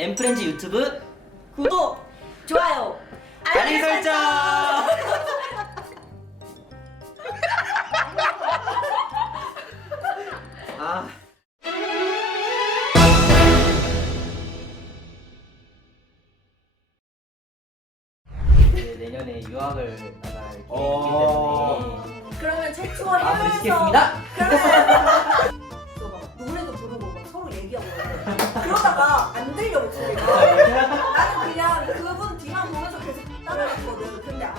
엠프렌즈 유튜브 구독, 좋아요, 알림 설정. 아. 이제 내년에 유학을 나갈 계획이기 어. 때문에 그러면 최초 마무리 해외에서. 그러면 얘기하고. 그러다가 안 들려 목소리가 나는 그냥 그분 뒤만 보면서 계속 따라갔거든 근데 안,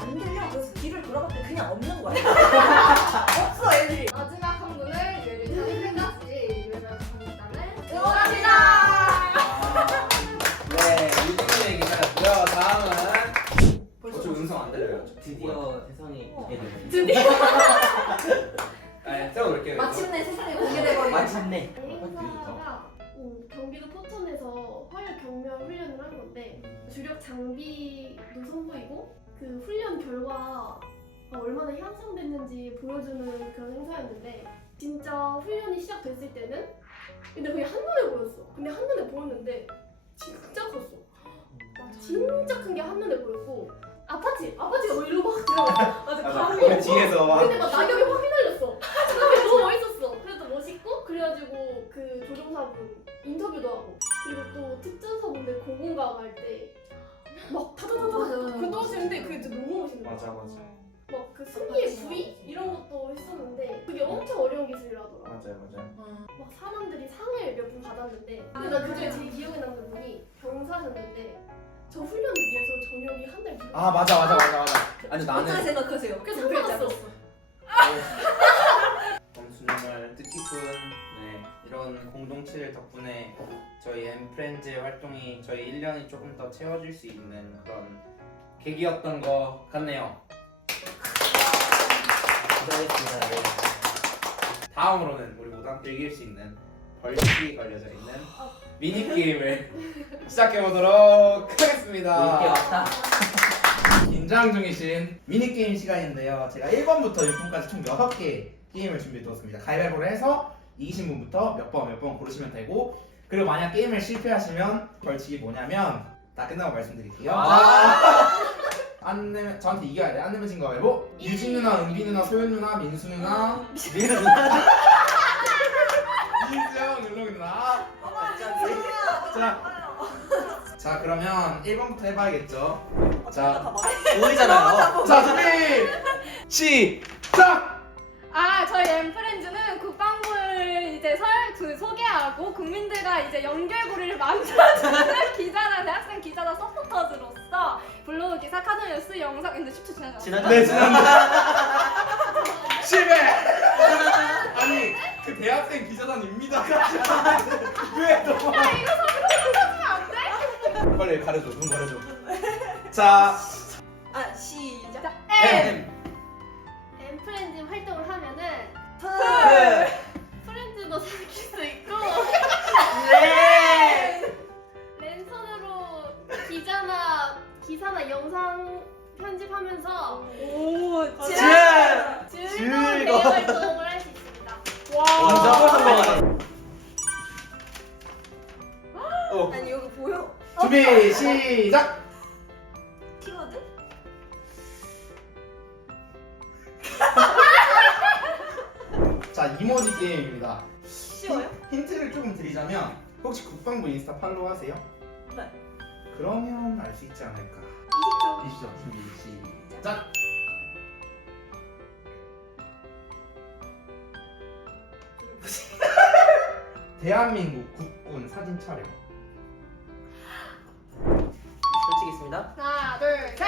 안 들려 그래서 뒤를 돌아봤더니 그냥 없는 거야 없어 애들이 마지막 한 분을 열리는 끝까지 유명합니다는 응원합니다 네, 유진이 얘기 잘했고요. 다음은 어, 저 음성 안 들려요. 저 드디어 세상에 공개되는 드디어 네, 세워놓을게요. 마침내 세상에 공개돼버린 마침내. 경기도 포천에서 화력 경면 훈련을 한 건데 주력 장비도 선보이고 그 훈련 결과 얼마나 향상됐는지 보여주는 그런 행사였는데 진짜 훈련이 시작됐을 때는 근데 그게 한눈에 보였어. 근데 한눈에 보였는데 진짜 컸어. 진짜 큰 게 한눈에 보였고 아파치! 아파치가 뭐 일로 막 들어갔어. 맞아. 바로 그 뒤에서 막 근데 막 낙엽이 확 맞아요 맞아요. 막 사람들이 상을 몇 분 받았는데 근데 나 그중에 제일 기억에 남는 분이 병사셨는데 저 훈련을 위해서 저녁이 한달 길었어. 아 맞아 맞아 맞아 맞아. 아니 어떻게 나는 생각하세요? 그래서 상 받았어. 정말 뜻깊은 네, 이런 공동체 덕분에 저희 엠프렌즈 활동이 저희 1년이 조금 더 채워질 수 있는 그런 계기였던 것 같네요. 기다렸습니다. 네. 다음으로는 우리 모두 함께 이길 수 있는 벌칙이 걸려져 있는 미니 게임을 시작해 보도록 이렇게 하겠습니다. 왔다. 긴장 중이신 미니 게임 시간인데요. 제가 1번부터 6번까지 총 6개 게임을 준비해 두었습니다. 가위바위보를 해서 이기신 분부터 몇 번 몇 번 고르시면 되고 그리고 만약 게임을 실패하시면 벌칙이 뭐냐면 다 끝나고 말씀드릴게요. 아. 안 내면 저한테 이겨야 돼. 안 내면 진거 말고 유진 누나, 은비 누나, 소연 누나, 민수 누나, 미르 이수영, 은롱 누나. 자, 자 그러면 1번부터 해봐야겠죠. 자, 보이잖아요. 자 준비 시작. 아, 저희 국방부를 이제 설, 그 소개하고 국민들과 이제 연결고리를 만들어주는 기자나 대학생 기자나 서포터즈로서 블로그 기사, 카드 뉴스, 영상, 근데 10초 지나죠? 지나가. 네 지난번 실패. 아니 그 대학생 기자단입니다. 왜 너무 야, 이거 설명하면 안 돼? 빨리 가려줘 눈 가려줘. 자 아 시작 자, 네. M! 엠프렌즈 활동을 하면은 프 사귈 수 있고 네. 랜선으로 기자나 기사나 영상 편집하면서 오 즈! 즐거운 즐거워. 대외 활동을 할 수 있습니다. 완전 성공하네. 어. 아니 여기 보여 준비 시작. 이모지 게임입니다. 쉬워요? 힌트를 조금 드리자면 혹시 국방부 인스타 팔로우 하세요? 네. 그러면 알 수 있지 않을까. 20초 20초 준비 시작. 대한민국 국군 사진 촬영. 솔직히 있습니다. 하나, 둘, 셋.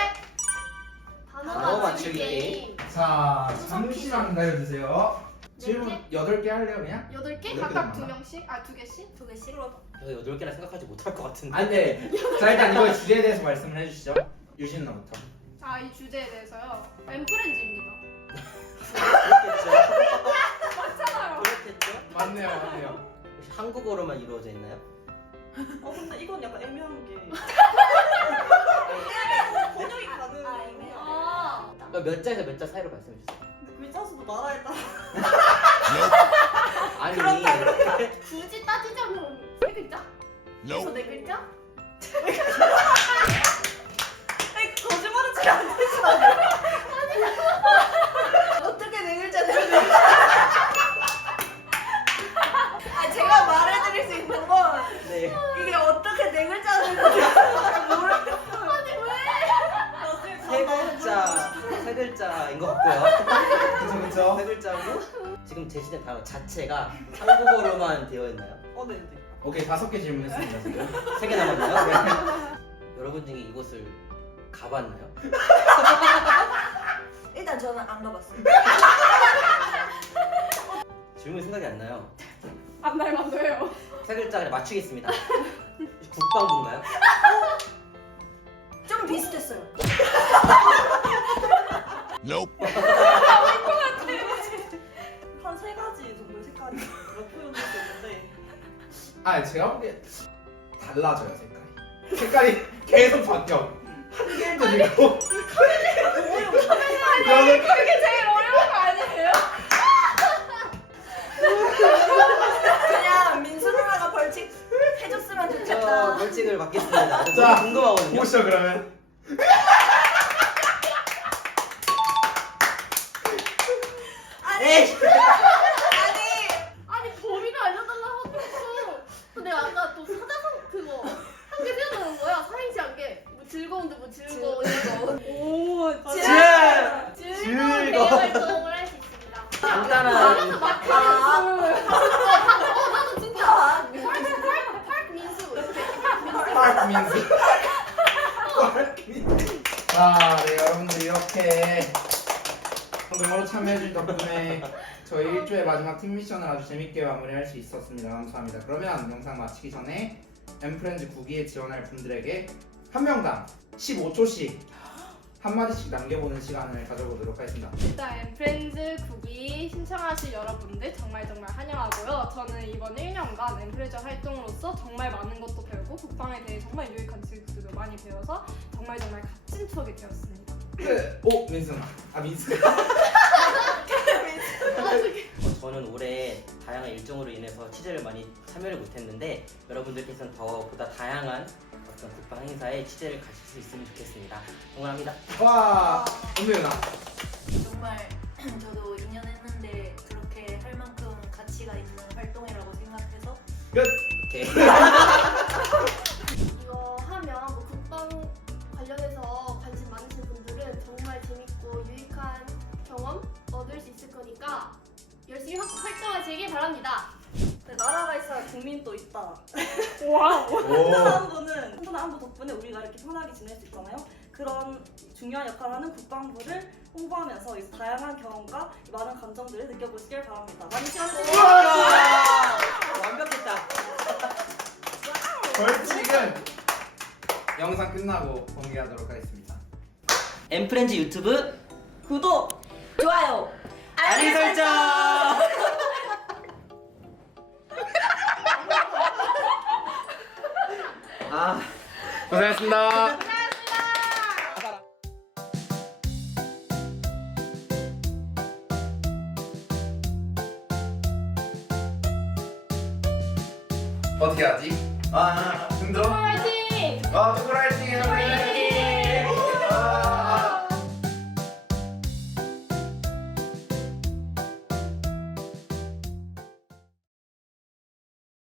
단어 단어 맞추기 맞추기 게임. 자 잠시만 기다려주세요. 네 질문 개? 8개 할래요 그냥? 여덟 개? 여덟 개 각각? 두 명씩? 아, 두 개씩? 두 개씩 저 여덟 개나 생각하지 못할 것 같은데. 안 돼. 자 일단 이거 주제에 대해서 말씀을 해주시죠. 유진 나부터. 아, 이 주제에 대해서요. 엠프렌즈입니다. 그렇겠죠. 맞잖아요. 그렇겠죠. 맞네요 맞네요. 혹시 한국어로만 이루어져 있나요? 어 근데 이건 약간 애매한 게 번역이 가능 아, 애매하네. 아, 그럼 몇 자에서 몇 자 사이로 말씀해 주세요. 글자 수도 나라에 따라 아니. 그렇다, 굳이 따지자면 세 글자? 그래서 네 글자? 아니 거짓말은 잘안 되시나요? 어떻게 네 글자 네 글자 아 제가 말해드릴 수 있는 건 네. 이게 어떻게 네 글자 네 글자 모르겠어요 세 글자, 세 글자인 것 같고요. 그쵸 그쵸. 세 글자고 지금 제시된 단어 자체가 한국어로만 되어 있나요? 어, 네, 네. 오케이 다섯 개 질문했습니다 지금. 세 개 남았나요? 여러분 중에 이곳을 가봤나요? 일단 저는 안 가봤어요 질문 생각이 안 나요. 안 닮았어요. 세 글자 그냥 맞추겠습니다. 국방부인가요? 좀 비슷했어요 한 아 제가 보기에 달라져요 색깔이. 색깔이 계속 바뀌어. 한 개도 있고. 저는 그게 제일 어려운 거 아니에요? 그냥 민수 누나가 벌칙 해줬으면 저 좋겠다 벌칙을 받겠습니다. 저 자, 궁금하거든요. 보시죠 그러면. 아니 아니 아니 범위를 알려달라고 하고 또 내가 아까 또 사자성 그거 한 개 생각나는 거야 사행시 한게 뭐 즐거운데 뭐 즐거워 즐거운 오, 진! 즐거운 즐거워. 대화 활동을 할 수 있습니다 간단한 막 아. 어 나도 진짜 파크 민수 이렇게 파크 민스. 자, 네, 여러분들 이렇게 성공으로 참여해준 덕분에 저희 일주의 마지막 팀 미션을 아주 재밌게 마무리할 수 있었습니다. 감사합니다. 그러면 영상 마치기 전에 엠프렌즈 9기에 지원할 분들에게 한 명당 15초씩 한마디씩 남겨보는 시간을 가져보도록 하겠습니다. 일단 엠프렌즈 국기 신청하실 여러분들 정말 정말 환영하고요. 저는 이번 1년간 엠프렌즈 활동으로서 정말 많은 것도 배우고 국방에 대해 정말 유익한 지식들도 많이 배워서 정말 정말 값진 추억이 되었습니다. 끝! 오! 민수나. 아, 민수. 어, 저는 올해 다양한 일정으로 인해서 취재를 많이 참여를 못했는데 여러분들께서는 더 보다 다양한 어떤 국방 행사에 취재를 가실 수 있으면 좋겠습니다. 응원합니다. 와! 은배윤아. 정말 저도 2년 했는데 그렇게 할 만큼 가치가 있는 활동이라고 생각해서 이렇게 이거 하면 뭐 국방 관련해서 관심 많으신 분들은 정말 재밌고 유익한 경험 얻을 수 있을 거니까 열심히 활- 활동하시기 바랍니다. 네, 나라가 있어야 국민도 있다. 와우. 튼튼한 분은 튼튼한 분 덕분에 우리가 이렇게 편하게 지낼 수 있잖아요. 그런 중요한 역할을 하는 국방부를 홍보하면서 이 다양한 경험과 많은 감정들을 느껴보시길 바랍니다. 많이 시간 주세요. 와! 완벽했다. 벌칙은 영상 끝나고 공개하도록 하겠습니다. 엠프렌즈 유튜브 구독! 좋아요 알림 설정. 고생했습니다. 어떻게 하지? 아, 힘들어? 화이팅! 아, 화이팅 해요?